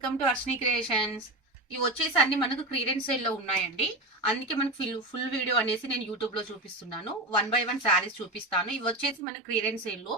Welcome to Arshini creations. ఇవి వచ్చేసి అన్ని మనకు క్లియరెన్స్ సేల్ లో ఉన్నాయండి. అందుకే మనకు ఫుల్ వీడియో అనేసి నేను యూట్యూబ్ లో చూపిస్తున్నాను. 1 by 1 శారీస్ చూపిస్తాను. ఇవి వచ్చేసి మనకు క్లియరెన్స్ సేల్ లో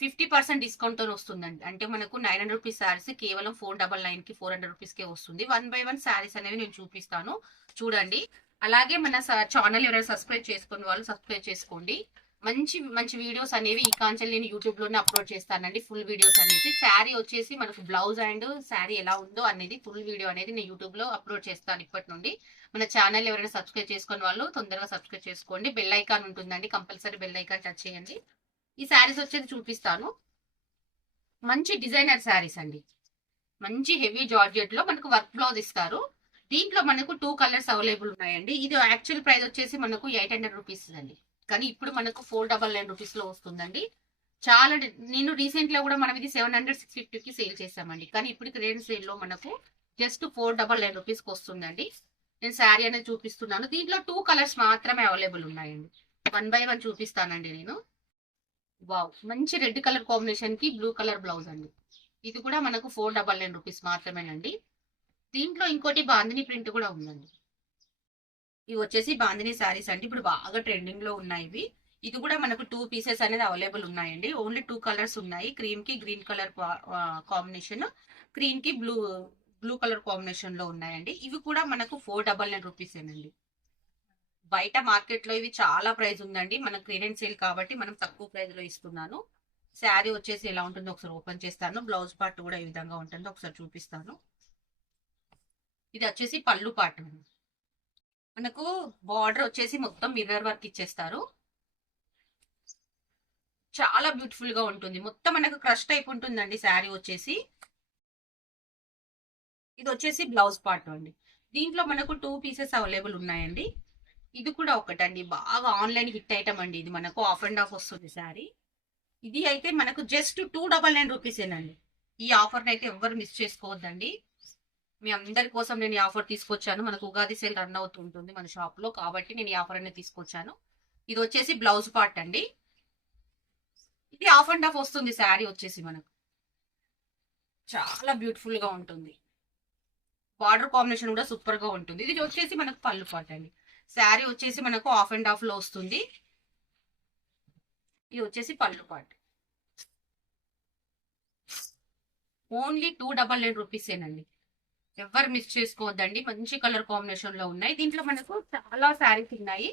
50% డిస్కౌంట్ తో వస్తుందండి. అంటే మనకు 900 రూపీస్ శారీస్ కేవలం 499 కి 400 రూపీస్ కే వస్తుంది. 1 by 1 శారీస్ అనేవి నేను చూపిస్తాను, చూడండి. అలాగే మన ఛానల్ ఎవరైనా సబ్స్క్రైబ్ చేసుకుని వాళ్ళు సబ్స్క్రైబ్ చేసుకోండి. మంచి మంచి వీడియోస్ అనేవి ఈ కాంచెల్ నేను యూట్యూబ్ లోనే అప్లోడ్ చేస్తానండి. ఫుల్ వీడియోస్ అనేది శారీ వచ్చేసి మనకు బ్లౌజ్ అండ్ శారీ ఎలా ఉందో అనేది ఫుల్ వీడియో అనేది నేను యూట్యూబ్ లో అప్లోడ్ చేస్తాను ఇప్పటి నుండి. మన ఛానల్ ఎవరైనా సబ్స్క్రైబ్ చేసుకుని వాళ్ళు తొందరగా సబ్స్క్రైబ్ చేసుకోండి. బెల్ ఐకాన్ ఉంటుందండి, కంపల్సరీ బెల్ ఐకాన్ టచ్ చేయండి. ఈ శారీస్ వచ్చేసి చూపిస్తాను. మంచి డిజైనర్ శారీస్ అండి. మంచి హెవీ జార్జెట్ లో మనకు వర్క్ బ్లౌజ్ ఇస్తారు. దీంట్లో మనకు 2 కలర్స్ అవైలబుల్ ఉన్నాయండి. ఇది యాక్చువల్ ప్రైస్ వచ్చేసి మనకు 800 రూపీస్ అండి. కానీ ఇప్పుడు మనకు 499 రూపీస్ లో వస్తుందండి. చాలా నేను రీసెంట్ లో కూడా మనం ఇది 700 650 కి సేల్ చేసామండి. కానీ ఇప్పుడు క్లియరెన్స్ సేల్ లో మనకు జస్ట్ 499 రూపీస్ కి వస్తుందండి. నేను శారీ అనేది చూపిస్తున్నాను. దీంట్లో 2 కలర్స్ మాత్రమే అవైలబుల్ ఉన్నాయండి. 1 by 1 చూపిస్తానండి నేను. వావ్, మంచి రెడ్ కలర్ కాంబినేషన్ కి బ్లూ కలర్ బ్లౌజ్ అండి. ఇది కూడా మనకు 499 రూపీస్ మాత్రమేనండి. దీంట్లో ఇంకోటి బాందిని ప్రింట్ కూడా ఉందండి. ఇవి వచ్చేసి బాందిని శారీస్ అండి. ఇప్పుడు బాగా ట్రెండింగ్ లో ఉన్నాయి ఇవి. ఇది కూడా మనకు 2 పీసెస్ అనేది అవైలబుల్ ఉన్నాయండి. ఓన్లీ 2 కలర్స్ ఉన్నాయి. క్రీమ్ కి గ్రీన్ కలర్ కాంబినేషన్, క్రీమ్ కి బ్లూ కలర్ కాంబినేషన్ లో ఉన్నాయండి. ఇవి కూడా మనకు 499 రూపీస్ ఏనండి. బయట మార్కెట్ లో ఇవి చాలా ప్రైస్ ఉందండి. మన క్లియరెన్స్ సేల్ కాబట్టి మనం తక్కువ ప్రైస్ లో ఇస్తున్నాను. శారీ వచ్చేసి ఎలా ఉంటుందో ఒకసారి ఓపెన్ చేస్తాను. బ్లౌజ్ పార్ట్ కూడా ఏ విధంగా ఉంటుందో ఒకసారి చూపిస్తాను. ఇది వచ్చేసి పళ్ళు పార్ట్. మనకు బార్డర్ వచ్చేసి మొత్తం మిర్రర్ వర్క్ ఇచ్చేస్తారు. చాలా బ్యూటిఫుల్ గా ఉంటుంది. మొత్తం మనకు క్రష్ టైప్ ఉంటుందండి శారీ వచ్చేసి. ఇది వచ్చేసి బ్లౌజ్ పార్ట్ అండి. దీంట్లో మనకు 2 పీసెస్ అవైలబుల్ ఉన్నాయండి. ఇది కూడా ఒకటండి, బాగా ఆన్లైన్ హిట్ ఐటమ్ అండి. ఇది మనకు ఆఫ్ అండ్ ఆఫ్ వస్తుంది శారీ. ఇది అయితే మనకు జస్ట్ 299 రూపీస్ ఏనండి. ఈ ఆఫర్ అయితే ఎవ్వరు మిస్ చేసుకోవద్దండి. మీ అందరి కోసం నేను ఈ ఆఫర్ తీసుకొచ్చాను. మనకు ఉగాది సేల్ రన్ అవుతుంటుంది మన షాప్ లో, కాబట్టి నేను ఈ ఆఫర్ అనేది తీసుకొచ్చాను. ఇది వచ్చేసి బ్లౌజ్ పార్ట్ అండి. ఇది ఆఫ్ అండ్ ఆఫ్ వస్తుంది శారీ వచ్చేసి మనకు. చాలా బ్యూటిఫుల్ గా ఉంటుంది. బార్డర్ కాంబినేషన్ కూడా సూపర్ గా ఉంటుంది. ఇది వచ్చేసి మనకు పళ్ళు పార్ట్ అండి. శారీ వచ్చేసి మనకు ఆఫ్ అండ్ ఆఫ్ లో వస్తుంది. ఇది వచ్చేసి పళ్ళు పార్ట్. ఓన్లీ 299 రూపీస్ ఏనండి. ఎవరు మిస్ చేసుకోవద్దండి. మంచి కలర్ కాంబినేషన్ లో ఉన్నాయి. దీంట్లో మనకు చాలా శారీస్ ఉన్నాయి.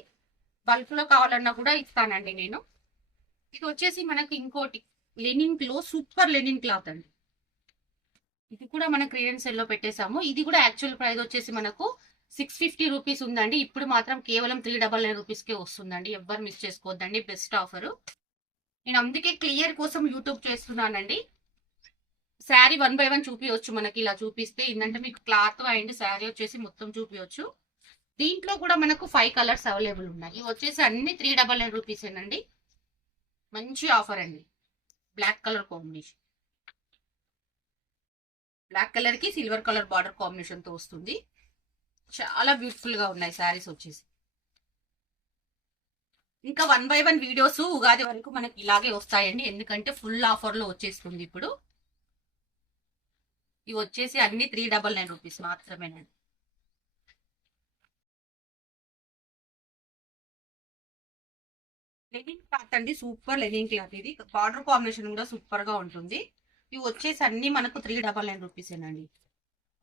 బల్క్ లో కావాలన్నా కూడా ఇస్తానండి నేను. ఇది వచ్చేసి మనకు ఇంకోటి లెనిన్ లో సూపర్ లెనిన్ క్లాత్ అండి. ఇది కూడా మన క్లియరెన్స్ సెల్ లో పెట్టేశాము. ఇది కూడా యాక్చువల్ ప్రైస్ వచ్చేసి మనకు 650 రూపీస్ ఉందండి. ఇప్పుడు మాత్రం కేవలం 399 రూపీస్ కే వస్తుందండి. ఎవ్వరు మిస్ చేసుకోవద్దండి. Best offer. నేను అందుకే క్లియర్ కోసం యూట్యూబ్ చేస్తున్నానండి. శారీ 1 by 1 చూపించవచ్చు. మనకి ఇలా చూపిస్తే ఏంటంటే మీకు క్లాత్ అండ్ శారీ వచ్చేసి మొత్తం చూపించవచ్చు. దీంట్లో కూడా మనకు 5 కలర్స్ అవైలబుల్ ఉన్నాయి. ఇవి వచ్చేసి అన్ని 399 రూపీస్ ఏనండి. మంచి ఆఫర్ అండి. Black colour combination, black colour కి సిల్వర్ కలర్ బార్డర్ కాంబినేషన్ తో వస్తుంది. చాలా బ్యూటిఫుల్ గా ఉన్నాయి శారీస్ వచ్చేసి. ఇంకా 1 by 1 వీడియోస్ ఉగాది వరకు మనకి ఇలాగే వస్తాయండి. ఎందుకంటే ఫుల్ ఆఫర్ లో వచ్చేస్తుంది ఇప్పుడు. ఇవి వచ్చేసి అన్ని 399 రూపీస్ మాత్రమేనండి. లెనిన్ క్లాత్ అండి, సూపర్ లెనిన్ క్లాత్. ఇది బార్డర్ కాంబినేషన్ కూడా సూపర్ గా ఉంటుంది. ఇవి వచ్చేసి అన్ని మనకు 399 రూపీస్ ఏనండి.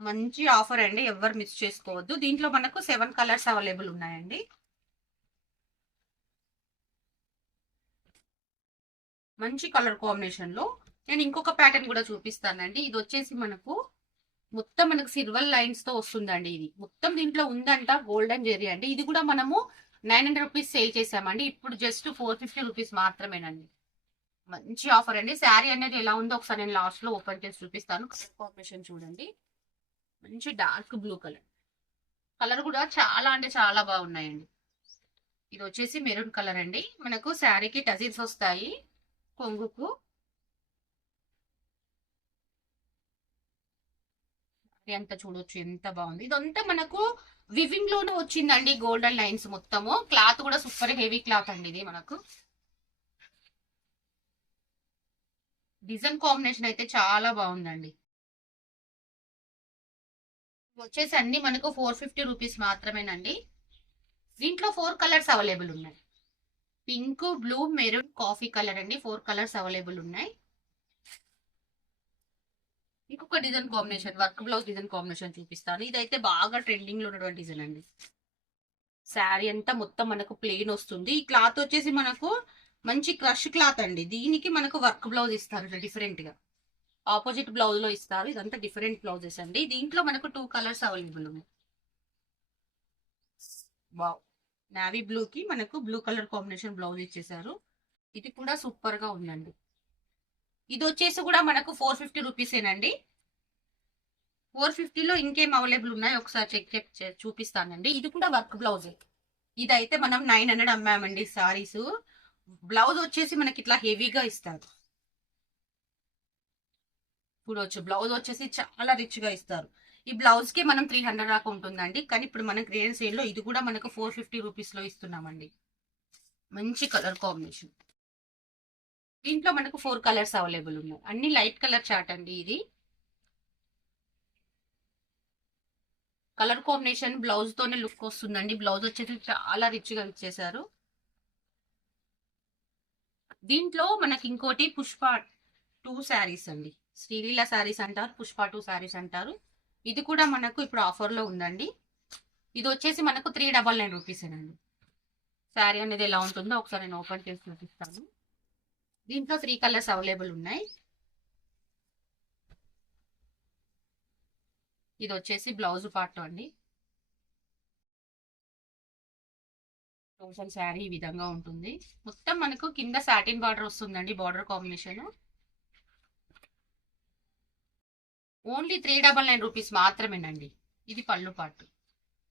మంచి ఆఫర్ అండి, ఎవరు మిస్ చేసుకోవద్దు. దీంట్లో మనకు 7 కలర్స్ అవైలబుల్ ఉన్నాయండి. మంచి కలర్ కాంబినేషన్ లో నేను ఇంకొక ప్యాటర్న్ కూడా చూపిస్తానండి. ఇది వచ్చేసి మనకు మొత్తం మనకు సిల్వర్ లైన్స్ తో వస్తుందండి. ఇది మొత్తం దీంట్లో ఉందంట గోల్డెన్ జెరీ అండి. ఇది కూడా మనము 900 రూపీస్ సేల్ చేసామండి. ఇప్పుడు జస్ట్ 450 రూపీస్ మాత్రమేనండి. మంచి ఆఫర్ అండి. శారీ అనేది ఎలా ఉందో ఒకసారి నేను లాస్ట్ లో ఓపెన్ చేసి చూపిస్తాను. కలర్ కాంబినేషన్ చూడండి. మంచి డార్క్ బ్లూ కలర్. కలర్ కూడా చాలా అంటే చాలా బాగున్నాయండి. ఇది వచ్చేసి మెరూన్ కలర్ అండి. మనకు శారీకి టజిల్స్ వస్తాయి కొంగుకు. అంతా చూడొచ్చు ఎంత బాగుంది. ఇదంతా మనకు వివింగ్ లోనే వచ్చిందండి. గోల్డెన్ లైన్స్ మొత్తము. క్లాత్ కూడా సూపర్ హెవీ క్లాత్ అండి. ఇది మనకు డిజైన్ కాంబినేషన్ అయితే చాలా బాగుందండి. వచ్చేసి అన్ని మనకు 450 రూపీస్ మాత్రమేనండి. దీంట్లో 4 కలర్స్ అవైలబుల్ ఉన్నాయి. Pink, blue, maroon, coffee colour అండి. 4 కలర్స్ అవైలబుల్ ఉన్నాయి. ఇంకొక design combination, work blouse design combination చూపిస్తాను. ఇదైతే బాగా ట్రెండింగ్ లో ఉన్నటువంటి డిజైన్ అండి. శారీ అంతా మొత్తం మనకు ప్లెయిన్ వస్తుంది. ఈ క్లాత్ వచ్చేసి మనకు మంచి క్రష్ క్లాత్ అండి. దీనికి మనకు వర్క్ బ్లౌజ్ ఇస్తారు డిఫరెంట్ గా. ఆపోజిట్ బ్లౌజ్ లో ఇస్తారు. ఇదంతా డిఫరెంట్ బ్లౌజెస్ అండి. దీంట్లో మనకు 2 కలర్స్ అవైలబుల్ ఉన్నాయి. వావ్, నావీ బ్లూ కి మనకు బ్లూ కలర్ కాంబినేషన్ బ్లౌజ్ ఇచ్చేసారు. ఇది కూడా సూపర్ గా ఉందండి. ఇది వచ్చేసి కూడా మనకు 450 రూపీసేనండి. 450లో ఇంకేం అవైలబుల్ ఉన్నాయి ఒకసారి చెక్ చూపిస్తానండి. ఇది కూడా వర్క్ బ్లౌజ్. ఇదైతే మనం 900 అమ్మామండి సారీస్. బ్లౌజ్ వచ్చేసి మనకి ఇట్లా హెవీగా ఇస్తారు. చూడవచ్చు, బ్లౌజ్ వచ్చేసి చాలా రిచ్ గా ఇస్తారు. ఈ బ్లౌజ్ కి మనం 300 దాకా ఉంటుందండి. కానీ ఇప్పుడు మన క్లియరెన్స్ సేల్ లో ఇది కూడా మనకు 450 రూపీస్ లో ఇస్తున్నామండి. మంచి కలర్ కాంబినేషన్. దీంట్లో మనకు 4 కలర్స్ అవైలబుల్ ఉన్నాయి. అన్ని లైట్ కలర్ చార్ట్ అండి. ఇది కలర్ కాంబినేషన్ బ్లౌజ్ తోనే లుక్ వస్తుందండి. బ్లౌజ్ వచ్చేసి చాలా రిచ్ గా ఇచ్చేసారు. దీంట్లో మనకి ఇంకోటి పుష్ప 2 శారీస్ అండి. శ్రీలీల శారీస్ అంటారు, పుష్ప 2 శారీస్ అంటారు. ఇది కూడా మనకు ఇప్పుడు ఆఫర్ లో ఉందండి. ఇది వచ్చేసి మనకు 399 రూపీసేనండి. శారీ అనేది ఎలా ఉంటుందో ఒకసారి నేను ఓపెన్ చేసి చూపిస్తాను. దీంట్లో 3 కలర్స్ అవైలబుల్ ఉన్నాయి. ఇది వచ్చేసి బ్లౌజ్ పార్ట్ అండి. టోటల్ శారీ ఈ విధంగా ఉంటుంది. మొత్తం మనకు కింద సాటిన్ బార్డర్ వస్తుందండి. బార్డర్ కాంబినేషన్ ఓన్లీ 399 రూపీస్ మాత్రమేనండి. ఇది పళ్ళు పార్ట్.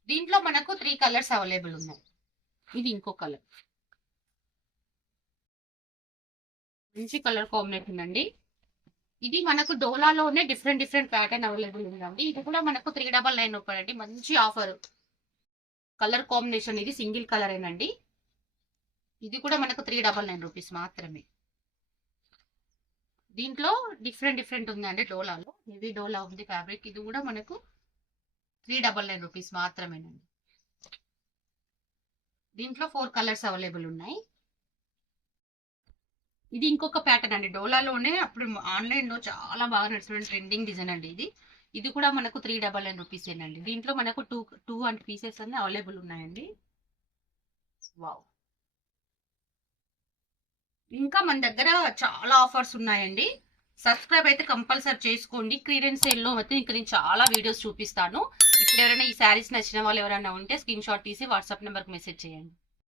దీంట్లో మనకు 3 కలర్స్ అవైలబుల్ ఉన్నాయి. ఇది ఇంకో కలర్, మంచి కలర్ కాంబినేషన్ అండి. ఇది మనకు డోలాలోనే డిఫరెంట్ డిఫరెంట్ ప్యాటర్న్ అవైలబుల్ ఉందండి. ఇది కూడా మనకు 399 రూపాయలండి. మంచి ఆఫర్. కలర్ కాంబినేషన్ ఇది సింగిల్ కలర్ ఏనండి. ఇది కూడా మనకు 399 రూపీస్ మాత్రమే. దీంట్లో డిఫరెంట్ డిఫరెంట్ ఉందండి. డోలాలో హెవీ డోలా ఉంది ఫ్యాబ్రిక్. ఇది కూడా మనకు 399 రూపీస్ మాత్రమేనండి. దీంట్లో 4 కలర్స్ అవైలబుల్ ఉన్నాయి. ఇది ఇంకొక ప్యాటర్న్ అండి. డోలాలోనే అప్పుడు ఆన్లైన్ లో చాలా బాగా నడుస్తున్న ట్రెండింగ్ డిజైన్ అండి. ఇది కూడా మనకు 399 రూపీసేనండి. దీంట్లో మనకు టూ అండ్ పీసెస్ అన్ని అవైలబుల్ ఉన్నాయండి. వావ్, ఇంకా మన దగ్గర చాలా ఆఫర్స్ ఉన్నాయండి. సబ్స్క్రైబ్ అయితే కంపల్సరీ చేసుకోండి. క్లియరెన్స్ సేల్ లో అయితే ఇంకా నేను చాలా వీడియోస్ చూపిస్తాను. ఇప్పుడు ఎవరైనా ఈ శారీస్ నచ్చిన వాళ్ళు ఎవరైనా ఉంటే స్క్రీన్ షాట్ తీసి వాట్సాప్ నెంబర్కి మెసేజ్ చేయండి.